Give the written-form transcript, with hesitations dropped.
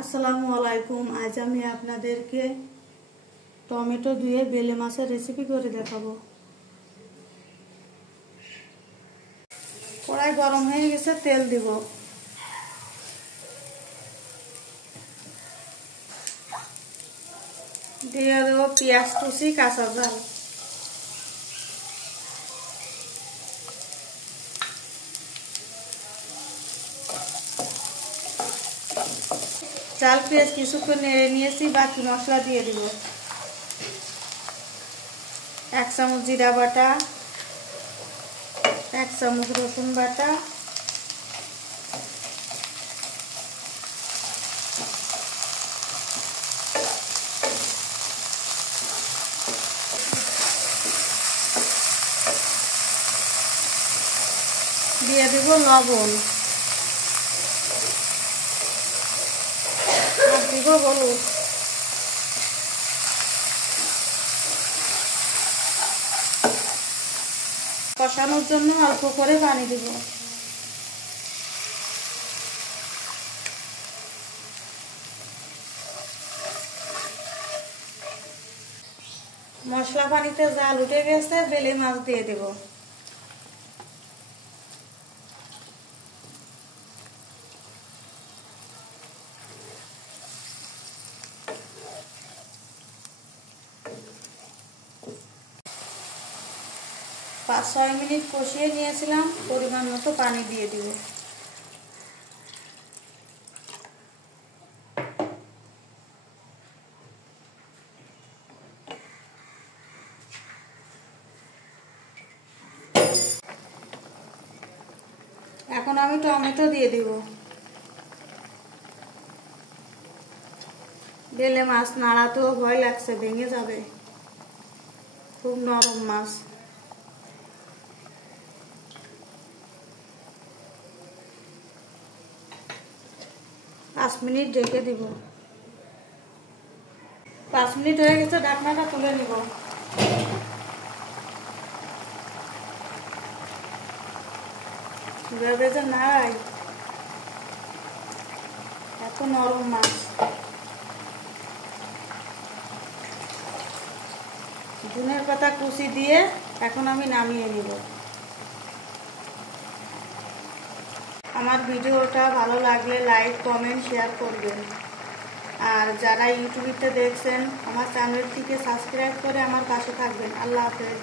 আসসালামু আলাইকুম। আজ আমি আপনাদেরকে টমেটো দিয়ে বেলে মাছের রেসিপি করে দেখাবো। কড়াই গরম হয়ে গেছে, তেল দিব। দিয়ে দেবো পেঁয়াজ কুচি, কাঁচা ঝাল। চাল পেঁয়াজ কিছুক্ষণ নেড়ে নিয়েছি, বাকি মশলা দিয়ে দিব। 1 চামচ জিরা বাটা, 1 চামচ রসুন বাটা, দিয়ে দেব লবণ, আর দিব হলুদ। কষানোর জন্য অল্প করে পানি দিব। মশলা পানিতে জাল উঠে গেছে, বেলে মাছ দিয়ে দেব। পাঁচ 6 মিনিট কষিয়ে নিয়েছিলাম, পরিমাণ মতো পানি দিয়ে দিব। এখন আমি টমেটো দিয়ে দিব। বেলে মাছ নাড়াতেও ভয় লাগছে, ভেঙে যাবে, খুব নরম মাছ। পাঁচ মিনিট ঢেকে দিব। 5 মিনিট হয়ে গেছে, ঢাকনাটা তুলে নিব। ভেবে যে নাই, এত নরম মাছ। ধনের পাতা কুচি দিয়ে এখন আমি নামিয়ে নিব। আমার ভিডিওটা ভালো লাগলে লাইক, কমেন্ট, শেয়ার করবেন। আর যারা ইউটিউবে দেখছেন, আমার চ্যানেলটিকে সাবস্ক্রাইব করে আমার পাশে থাকবেন। আল্লাহ হাফেজ।